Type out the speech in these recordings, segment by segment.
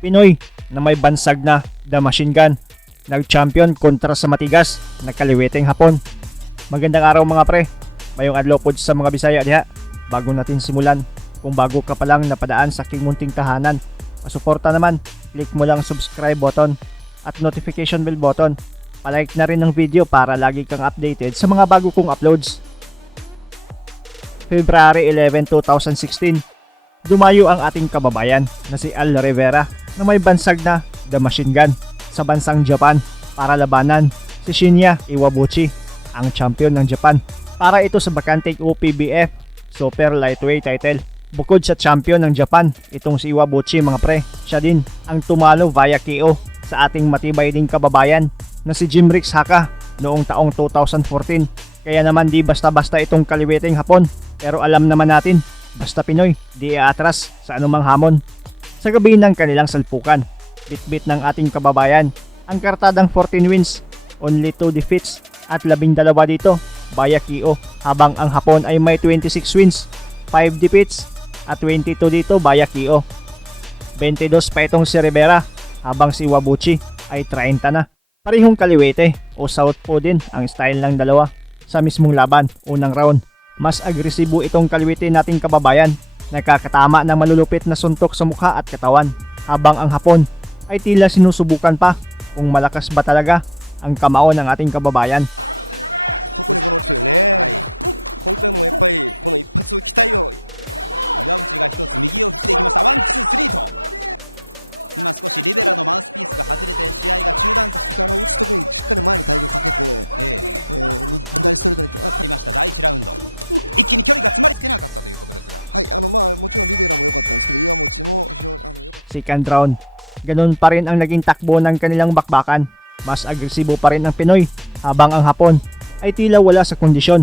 Pinoy na may bansag na The Machine Gun, nag-champion kontra sa matigas na kaliweteng Hapon. Magandang araw mga pre, mayong adlaw pod sa mga Bisaya diha. Bago natin simulan, kung bago ka pa lang napadaan sa aking munting tahanan, pasuporta naman, click mo lang subscribe button at notification bell button. Palike na rin ng video para lagi kang updated sa mga bago kong uploads. February 11, 2016, dumayo ang ating kababayan na si Al Rivera na may bansag na The Machine Gun sa bansang Japan para labanan si Shinya Iwabuchi, ang champion ng Japan, para ito sa bakanteng OPBF Super Lightweight title. Bukod sa champion ng Japan, itong si Iwabuchi mga pre, siya din ang tumalo via KO sa ating matibay ding kababayan na si Jimrix Haka noong taong 2014. Kaya naman di basta-basta itong kaliweteng Hapon, pero alam naman natin, basta Pinoy, di aatras sa anumang hamon. Sa gabi ng kanilang salpukan, bitbit ng ating kababayan ang kartadang 14 wins, only 2 defeats at 12 dito via KO, habang ang Hapon ay may 26 wins, 5 defeats at 22 dito via KO. 22 pa itong si Rivera, habang si Iwabuchi ay 30 na. Parehong kaliwete o southpaw din ang style ng dalawa sa mismong laban. Unang round, mas agresibo itong kaliwete nating kababayan, nakakatama ng malulupit na suntok sa mukha at katawan, habang ang Hapon ay tila sinusubukan pa kung malakas ba talaga ang kamao ng ating kababayan. 特にこのですよね、はい、今回もやっぱりこの一発を期待を岩渕が一つ右を振っていきました。ワンツースリーと今少しリベラのマウスピースが外れて試合が中断させて、打つ時にしっかり前に体重かけて、左ストレートにありました。第1ラウンド一気に距離が詰まりつけなかったということですが、はい、もちろんリベラも良かったんですけど、岩渕も非常に良かった。 Second round, ganun pa rin ang naging takbo ng kanilang bakbakan. Mas agresibo pa rin ang Pinoy, habang ang Hapon ay tila wala sa kondisyon,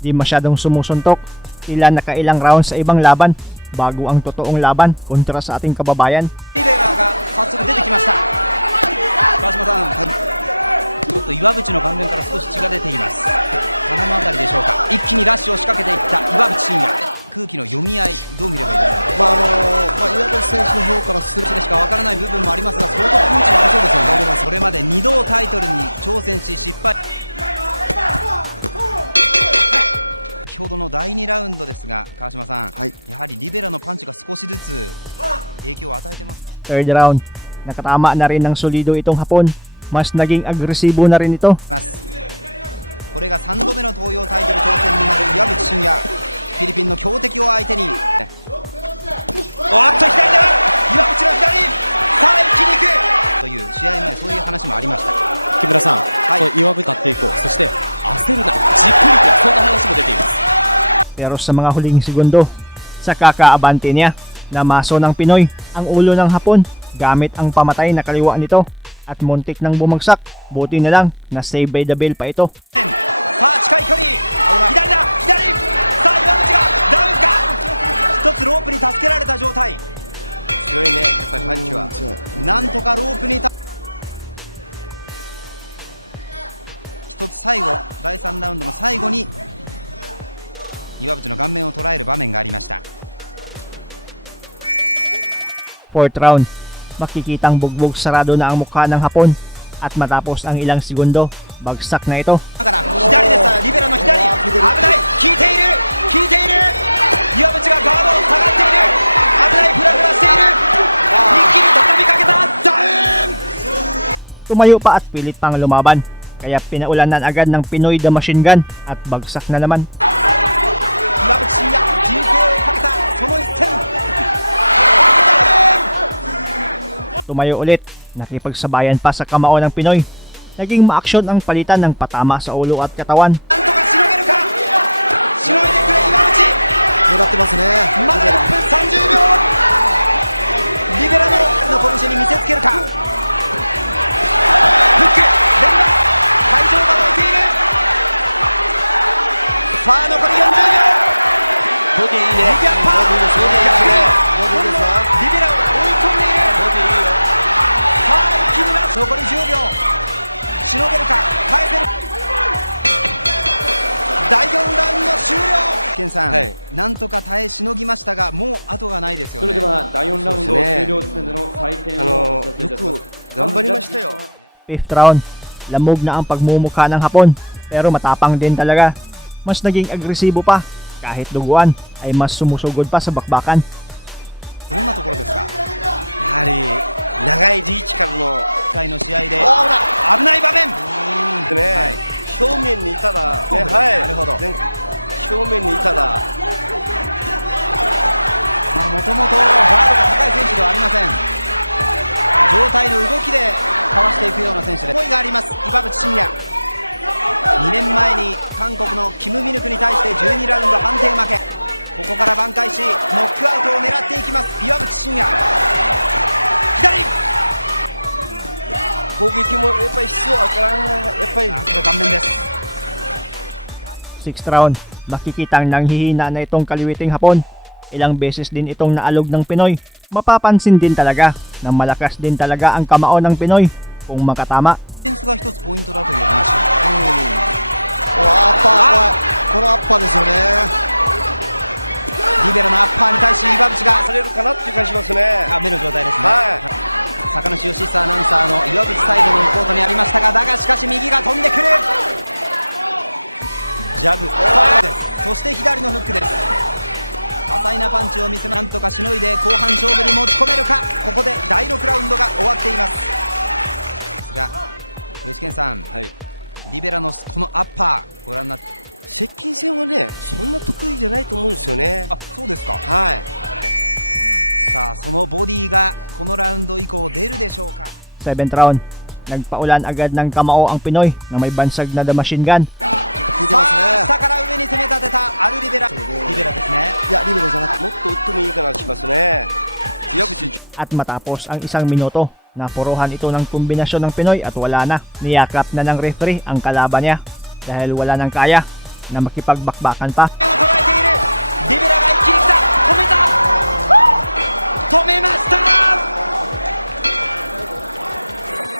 di masyadong sumusuntok, tila nakailang rounds sa ibang laban bago ang totoong laban kontra sa ating kababayan. リベラが早速出てきました。川島さん、ちょっと岩渕の顔面から少し血が出ています。鼻のあたりでしょうか。一気にラッシュを仕掛けていった岩渕真也。空気の読み合い、どう見ればいいですか。岩渕選手の方からするでしかわからない部分もありますが、相当ピンチもありそうですよね。それまで2度タイトルに挑戦し失敗。先ほどの第2ラウンドですが、川島さん、はい、やはりリベラのパンチが少しずつ影響を与えてますか。 Third round, nakatama na rin ng solido itong Hapon, mas naging agresibo na rin ito. これが3度目の東洋タイトル挑戦になる岩渕真也、フィリピンの強敵を相手に、おっと左だ、岩渕の左、さあ一気にいくという試合前、そういう話もありました。木村さん、はい、岩渕勝っていこう、そして焦るな、じっくりと、そんな話も出ています。 Pero sa mga huling segundo, sa kakaabante niya, namaso ng Pinoy ang ulo ng Hapon gamit ang pamatay na kaliwa nito at muntik nang bumagsak. Buti na lang na save by the bell pa ito. さあ近い距離、左だ、左、さあ岩渕がダウンか、一つロープに助けられた状態。強いね、やっぱりパンチは。なんとかロープに一つ最後、第3ラウンドの最後に岩渕の顔面を捉える場面がありました。 Fourth round, makikitang bugbog sarado na ang mukha ng Hapon at matapos ang ilang segundo, bagsak na ito. だから左です、リベラの左、危ない、効いている、効いている、岩渕がガードを下がっている、危ない、フラフラしている、一気に畳みかけた、ダウン。 Tumayo pa at pilit pang lumaban, kaya pinaulanan agad ng Pinoy The Machine Gun at bagsak na naman. 岩渕真也、人生をかけたその一戦。 Tumayo ulit, nakipagsabayan pa sa kamao ng Pinoy. Naging maaksyon ang palitan ng patama sa ulo at katawan. なんとかしのげるか、しのいでくれ岩渕。狙ってますね。まだ1分30秒。リベラの拳に見せつけるか。フック、連打、会場が沸いている。さあ残り40秒。ボディいいね。右アッパー。ボディですね。ボディですよ。リベラを追い込んでいる。ボディいいよ。さあ一気にラッシュ、残り10秒。しのげるか、返せる。第4ラウンド終了。ケンさん、はいなんとか耐えしのぎましたが、もう後がないですよね。それでは第4ラウンドそうですね終了時点での採点をお知らせいたします。よく頑張りましたよ。 Fifth round, lamog na ang pagmumukha ng Hapon pero matapang din talaga. Mas naging agresibo pa, kahit duguan ay mas sumusugod pa sa bakbakan. どんなところですか。やはり長いリーチからの1回の試合で危ない場面。ね、正面にいたら、ね、はい、なるほど正面にいたら、もともとガードが高い選手ではありません。状態の動きでかわしていくような選手で思いがあります。岩渕真也、2年前に韓国のキム・ミヌクに対して12ラウンド判定負け。ここから挽回しノックアウトを狙っていきます。岩渕真也、左、攻撃もやっぱり必要だから、やっぱりこれ顔面です。 Sixth round, makikitang nanghihina na itong kaliwiting Hapon. Ilang beses din itong naalog ng Pinoy. Mapapansin din talaga na malakas din talaga ang kamao ng Pinoy kung makatama. ディフェンスが一つポイントだという話。アッパー、このアッパーですよね。リベロのアッパーに対し岩渕がされるかなっていう感じしますね。目の状態ですね。は坂梨義久アナウンサーの岩渕サイドのリポートにありましたが、だがしかし右が飛んでくる。ジャブです。そして左のフックです。多彩なパンチを見せ、なんとかしのいで後半勝負に持ち込めるか。ここで第6ラウンドが終わっていますですが、具志堅さん、はい、リベラのこのアッパーご覧になって、接近戦はね、そんな得意じゃないと思うんですよね。あ、そうですか。はい。さあそのボディがこのラウンド以降出るでしょうか。 Seventh round, nagpaulan agad ng kamao ang Pinoy na may bansag na machine gun. 効いてますさあね。下から上に攻め立てたアルリベラ。リベラですね。いや、リベロじゃなくて、もっと打ってもいいかなしますね。岩渕 At matapos ang isang minuto, napuruhan ito ng kombinasyon ng Pinoy at wala na. Niyakap na ng referee ang kalaban niya dahil wala nang kaya na makipagbakbakan pa. 捉えている。リベラが一気に来た。止めた。止めました。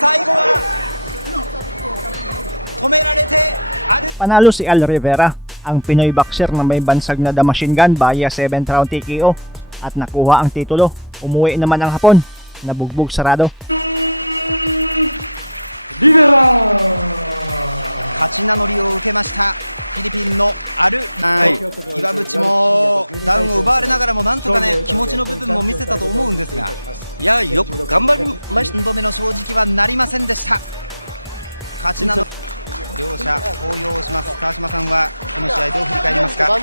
最後は止められてアル。 Panalo si Al Rivera, ang Pinoy boxer na may bansag na machine gun via 7th round TKO at nakuha ang titulo. Umuwi naman ang Hapon, nabugbog sarado. 勝ち名乗りを受けましたフィリピンのアル、はい岩渕もダウンを奪われながらもなんとかね気持ちの部分も見せたと思うんですが、いや、よく頑張りました。 4度目の正直はなりませんでした。勝ち名乗り両者抱擁します。川島さんはこの試合どう振り返りますか。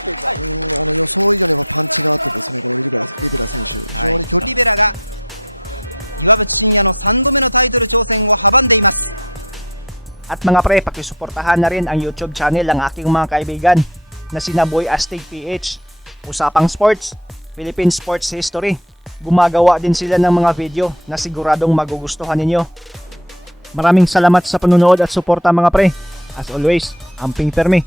予想以上にやっぱパンチがあってですね、このリベラ選手、非常に距離、リベラが岩渕真也の3度目のタイトル挑戦を阻んでいます。 At mga pre, pakisuportahan na rin ang YouTube channel ng aking mga kaibigan na sina Boy Astig PH, Usapang Sports, Philippine Sports History. Gumagawa din sila ng mga video na siguradong magugustuhan ninyo. Maraming salamat sa panunood at suporta mga pre. As always, amping permi.